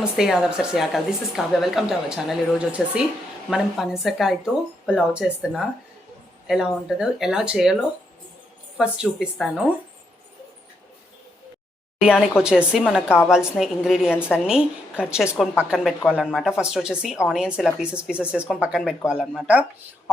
నమస్తే ఆదాబ్ సర్ సియాకల్ this is Kavya welcome to our channel. ఈరోజు వచ్చేసి మనం పనసకాయతో పులావ్ చేస్తున్నా. ఎలా ఉంటుందో ఎలా చేయాలో ఫస్ట్ చూపిస్తాను. బిర్యానీకి వచ్చేసి మనకు కావాల్సిన ఇంగ్రీడియంట్స్ అన్నీ కట్ చేసుకొని పక్కన పెట్టుకోవాలన్నమాట. ఫస్ట్ వచ్చేసి ఆనియన్స్ ఇలా పీసెస్ చేసుకొని పక్కన పెట్టుకోవాలన్నమాట.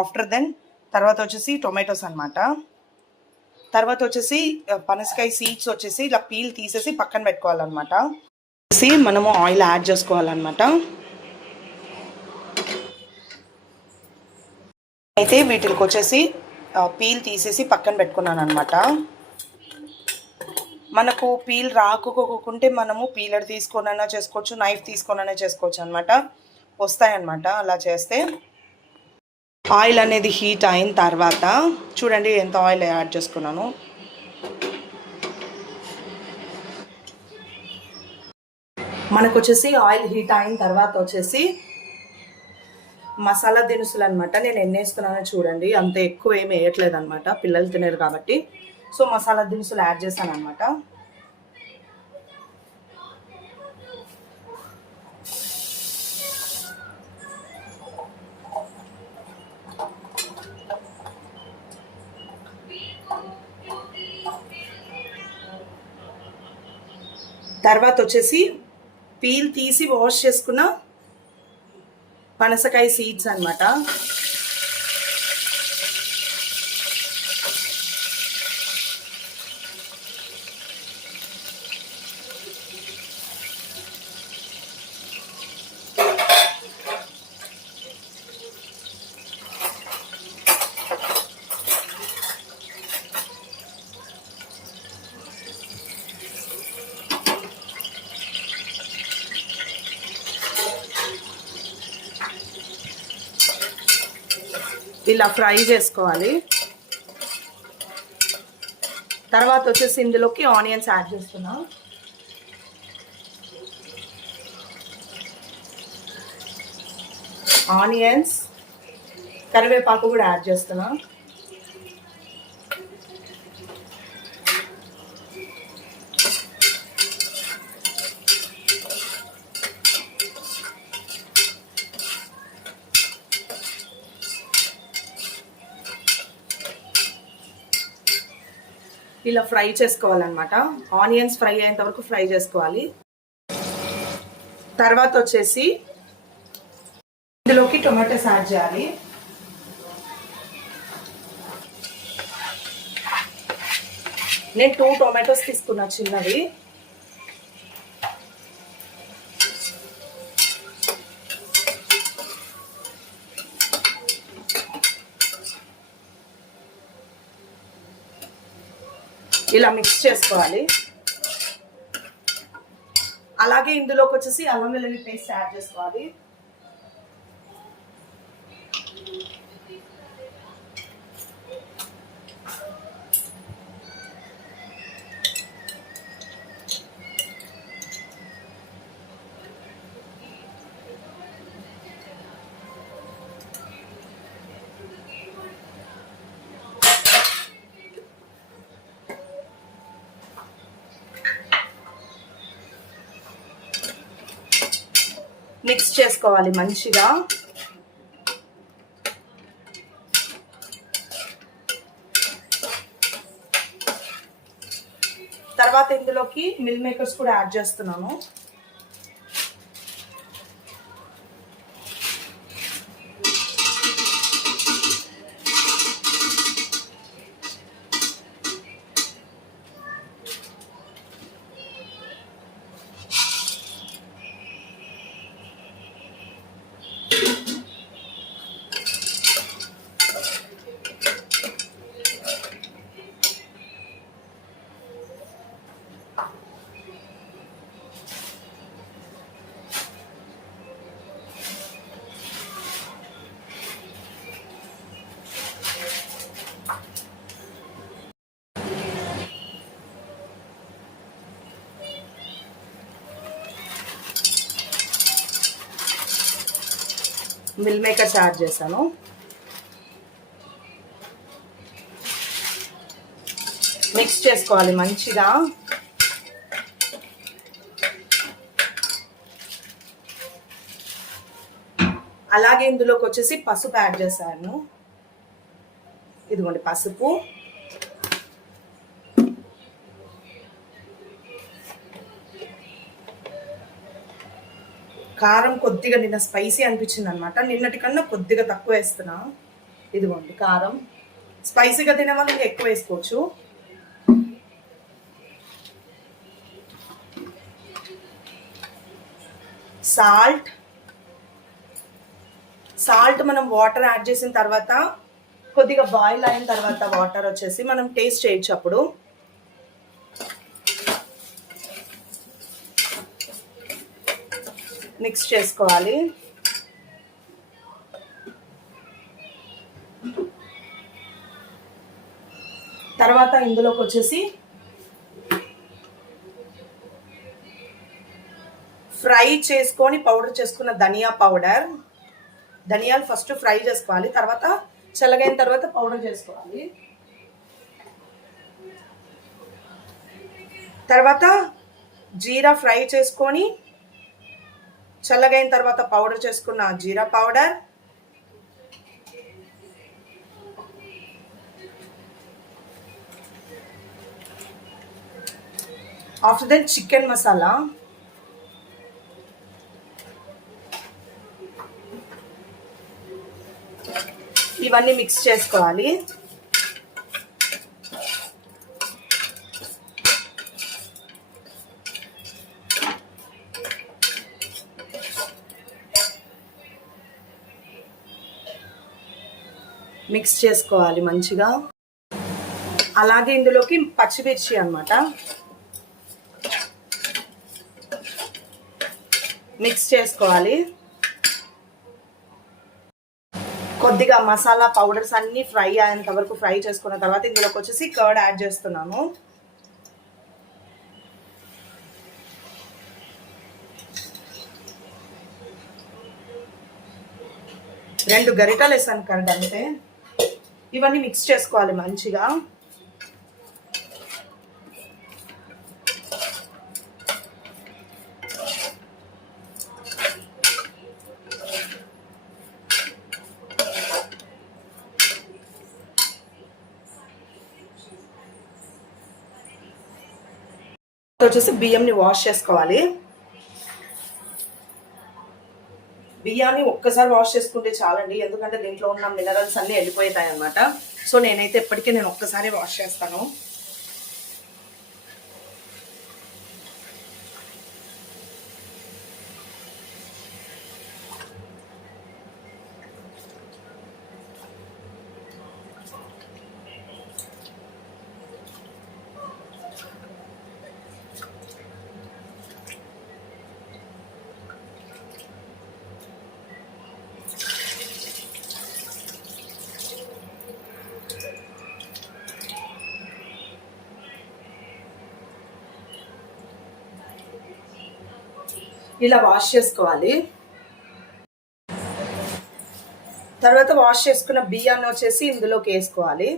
ఆఫ్టర్ దెన్ తర్వాత వచ్చేసి టొమాటోస్ అనమాట. తర్వాత వచ్చేసి పనసకాయ సీడ్స్ వచ్చేసి ఇలా పీల్ తీసేసి పక్కన పెట్టుకోవాలన్నమాట. మనము ఆయిల్ యాడ్ చేసుకోవాలన్నమాట. అయితే వీటికి వచ్చేసి పీల్ తీసేసి పక్కన పెట్టుకున్నాను అనమాట. మనకు పీల్ రాకుంటే మనము పీలర్ తీసుకొనైనా చేసుకోవచ్చు, నైఫ్ తీసుకొనైనా చేసుకోవచ్చు అనమాట. వస్తాయన్నమాట అలా చేస్తే. ఆయిల్ అనేది హీట్ అయిన తర్వాత చూడండి ఎంత ఆయిల్ యాడ్ చేసుకున్నాను. మనకు వచ్చేసి ఆయిల్ హీట్ అయిన తర్వాత వచ్చేసి మసాలా దినుసులు అనమాట. నేను ఎన్ని వేస్తున్నానో చూడండి, అంత ఎక్కువ ఏమి వేయట్లేదు అనమాట, పిల్లలు తినరు కాబట్టి. సో మసాలా దినుసులు యాడ్ చేశాను అనమాట. తర్వాత వచ్చేసి పీల్ తీసి వాష్ చేసుకున్న పనసకాయ సీడ్స్ అనమాట. ఇలా ఫ్రై చేసుకోవాలి. తర్వాత వచ్చేసి ఇందులోకి ఆనియన్స్ యాడ్ చేస్తున్నా. ఆనియన్స్, కరివేపాకు కూడా యాడ్ చేస్తున్నా. ఇలా ఫ్రై చేసుకోవాలన్నమాట. ఆనియన్స్ ఫ్రై అయ్యేంత వరకు ఫ్రై చేసుకోవాలి. తర్వాత వచ్చేసి ఇందులోకి టొమాటోస్ యాడ్ చేయాలి. నేను 2 టొమాటోస్ తీసుకున్నా చిన్నవి. ఇలా మిక్స్ చేసుకోవాలి. అలాగే ఇందులోకి వచ్చేసి అల్లం వెల్లుల్లి పేస్ట్ యాడ్ చేసుకోవాలి. మిక్స్ చేసుకోవాలి మంచిగా. తర్వాత ఇందులోకి మిల్ మేకర్స్ కూడా యాడ్ చేస్తున్నాను. మిల్ మేకర్స్ యాడ్ చేశాను. మిక్స్ చేసుకోవాలి మంచిగా. అలాగే ఇందులోకి వచ్చేసి పసుపు యాడ్ చేశాను. ఇదిగోండి పసుపు, కారం కొద్దిగా నిన్న స్పైసీ అనిపించింది అనమాట, నిన్నటి కన్నా కొద్దిగా తక్కువ వేస్తున్నా. ఇదిగోండి కారం, స్పైసీగా తినే వాళ్ళు ఇంకా ఎక్కువ వేసుకోవచ్చు. సాల్ట్ మనం వాటర్ యాడ్ చేసిన తర్వాత కొద్దిగా బాయిల్ అయిన తర్వాత వాటర్ వచ్చేసి మనం టేస్ట్ చేయొచ్చు. అప్పుడు మిక్స్ చేసుకోవాలి. తర్వాత ఇందులోకి వచ్చేసి ఫ్రై చేసుకొని పౌడర్ చేసుకున్న ధనియాలు ఫస్ట్ ఫ్రై చేసుకోవాలి, తర్వాత చల్లగైన తర్వాత పౌడర్ చేసుకోవాలి. తర్వాత జీరా ఫ్రై చేసుకొని చల్లగైన తర్వాత పౌడర్ చేసుకున్న జీరా powder, after then chicken masala, ఇవన్నీ మిక్స్ చేసుకోవాలి. మిక్స్ చేసుకోవాలి మంచిగా. అలాగే ఇందులోకి పచ్చిమిర్చి అన్నమాట మిక్స్ చేసుకోవాలి. కొద్దిగా మసాలా పౌడర్స్ అన్నీ ఫ్రై అయ్యేంత వరకు ఫ్రై చేసుకున్న తర్వాత ఇందులోకి వచ్చేసి కర్డ్ యాడ్ చేస్తున్నాను. రెండు గరిటెలు వేసాను కర్డ్ అంతే. ఇవన్నీ మిక్స్ చేసుకోవాలి మంచిగా. వచ్చేసి బియ్యంని వాష్ చేసుకోవాలి. బియ్యాన్ని ఒక్కసారి వాష్ చేసుకుంటే చాలండి, ఎందుకంటే దీంట్లో ఉన్న మినరల్స్ అన్నీ వెళ్ళిపోతాయి అన్నమాట. సో నేనైతే ఎప్పటికీ ఒక్కసారి వాష్ చేస్తాను. ఇలా వాష్ చేసుకోవాలి. తర్వాత వాష్ చేసుకున్న బియ్యాన్ని వచ్చేసి ఇందులోకి వేసుకోవాలి.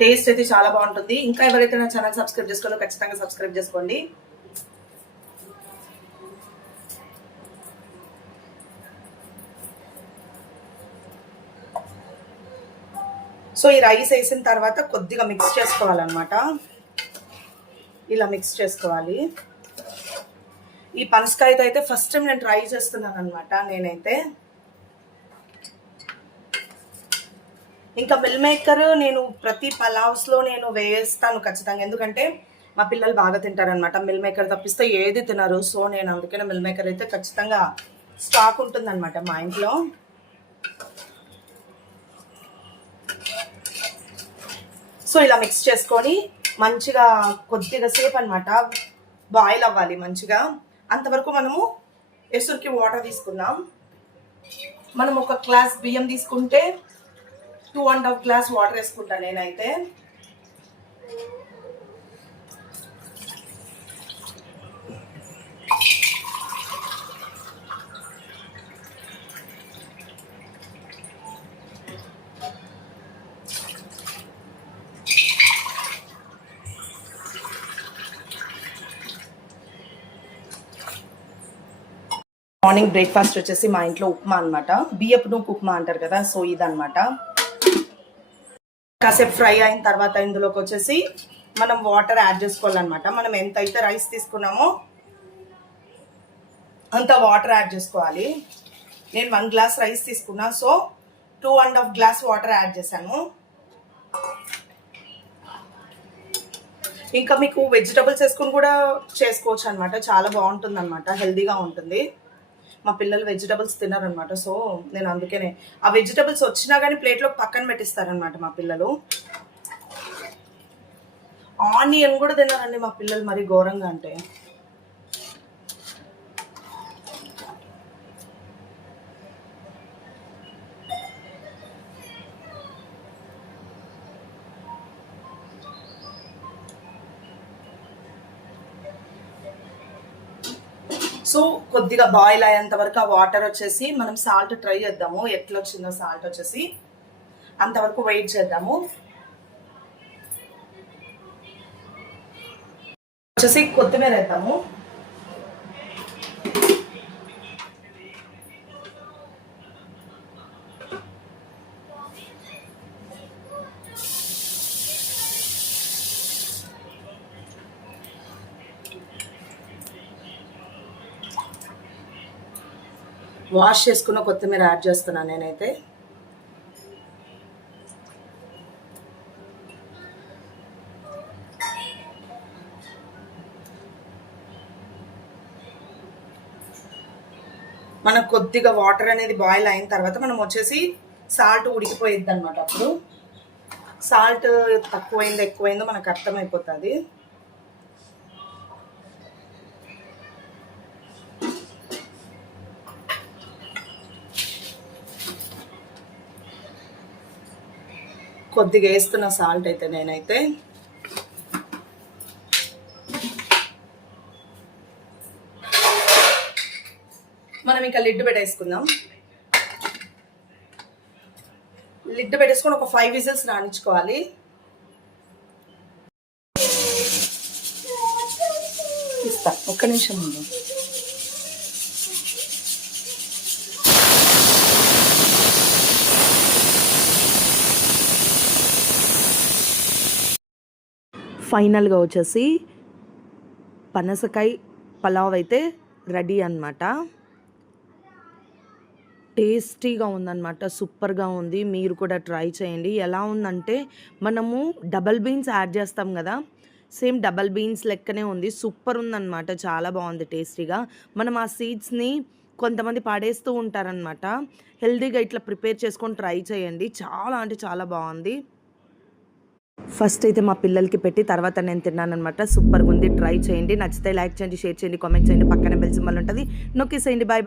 టేస్ట్ అయితే చాలా బాగుంటుంది. ఇంకా ఎవరైతే నా ఛానల్ సబ్స్క్రైబ్ చేసుకోవాలో ఖచ్చితంగా సబ్స్క్రైబ్ చేసుకోండి. సో ఈ రైస్ వేసిన తర్వాత కొద్దిగా మిక్స్ చేసుకోవాలన్నమాట. ఇలా మిక్స్ చేసుకోవాలి. ఈ పనసకాయతో అయితే ఫస్ట్ టైం నేను ట్రై చేస్తున్నాను అనమాట నేనైతే. ఇంకా మిల్ మేకర్ నేను ప్రతి పలావ్స్లో నేను వేస్తాను ఖచ్చితంగా, ఎందుకంటే మా పిల్లలు బాగా తింటారనమాట. మిల్ మేకర్ తప్పిస్తే ఏది తినరు. సో నేను అందుకనే మిల్ మేకర్ అయితే ఖచ్చితంగా స్టాక్ ఉంటుందన్నమాట మా ఇంట్లో. సో ఇలా మిక్స్ చేసుకొని మంచిగా కొద్దిగా సేపు అనమాట బాయిల్ అవ్వాలి మంచిగా. అంతవరకు మనము ఎసురుకి వాటర్ తీసుకుందాం. మనం ఒక గ్లాస్ బియ్యం తీసుకుంటే 2.5 గ్లాస్ వాటర్ వేసుకుంటాను నేనైతే. మార్నింగ్ బ్రేక్ఫాస్ట్ వచ్చేసి మా ఇంట్లో ఉప్మా అనమాట. బియ్యపు నూకు ఉప్మా అంటారు కదా, సో ఇదనమాట. కాసేపు ఫ్రై అయిన తర్వాత ఇందులోకి వచ్చేసి మనం వాటర్ యాడ్ చేసుకోవాలన్నమాట. మనం ఎంత అయితే రైస్ తీసుకున్నామో అంత వాటర్ యాడ్ చేసుకోవాలి. నేను 1 గ్లాస్ రైస్ తీసుకున్నా, సో 2.5 గ్లాస్ వాటర్ యాడ్ చేశాను. ఇంకా మీకు వెజిటబుల్స్ వేసుకుని కూడా చేసుకోవచ్చు అనమాట. చాలా బాగుంటుంది అనమాట, హెల్దీగా ఉంటుంది. మా పిల్లలు వెజిటబుల్స్ తినారనమాట, సో నేను అందుకనే ఆ వెజిటబుల్స్ వచ్చినా కానీ ప్లేట్లో పక్కన పెట్టిస్తారనమాట మా పిల్లలు. ఆనియన్ కూడా తినారండి మా పిల్లలు, మరి ఘోరంగా అంటే. సో కొద్దిగా బాయిల్ అయ్యేంత వరకు ఆ వాటర్ వచ్చేసి మనం సాల్ట్ ట్రై చేద్దాము, ఎట్లా వచ్చిందో సాల్ట్ వచ్చేసి అంతవరకు వెయిట్ చేద్దాము. వచ్చేసి కొత్తిమీర వేద్దాము. వాష్ చేసుకున్న కొత్తిమీర యాడ్ చేస్తున్నాను నేనైతే. మనకు కొద్దిగా వాటర్ అనేది బాయిల్ అయిన తర్వాత మనం వచ్చేసి సాల్ట్ ఉడికిపోయిద్ది అనమాట. అప్పుడు సాల్ట్ తక్కువైందో ఎక్కువైందో మనకు అర్థమైపోతుంది. కొద్దిగా వేస్తున్న సాల్ట్ అయితే నేనైతే. మనం ఇంకా లిడ్ పెట్టేసుకుందాం. లిడ్ పెట్టేసుకొని ఒక 5 విజిల్స్ రాణించుకోవాలి. ఇస్తా, ఒక్క నిమిషం ముందు. ఫైనల్గా వచ్చేసి పనసకాయ పలావ్ అయితే రెడీ అన్నమాట. టేస్టీగా ఉందన్నమాట, సూపర్గా ఉంది. మీరు కూడా ట్రై చేయండి. ఎలా ఉందంటే మనము డబల్ బీన్స్ యాడ్ చేస్తాం కదా, సేమ్ డబల్ బీన్స్ లెక్కనే ఉంది. సూపర్ ఉందన్నమాట, చాలా బాగుంది టేస్టీగా. మనం ఆ సీడ్స్ని కొంతమంది పడేస్తూ ఉంటారనమాట. హెల్తీగా ఇట్లా ప్రిపేర్ చేసుకొని ట్రై చేయండి, చాలా అంటే చాలా బాగుంది. ఫస్ట్ అయితే మా పిల్లలకి పెట్టి తర్వాత నేను తిన్నాను అనమాట. సూపర్గా ఉంది, ట్రై చేయండి. నచ్చితే లైక్ చేయండి, షేర్ చేయండి, కామెంట్ చేయండి. పక్కన బెల్ సింబల్ ఉంటుంది, నొక్కేసేయండి. బాయ్.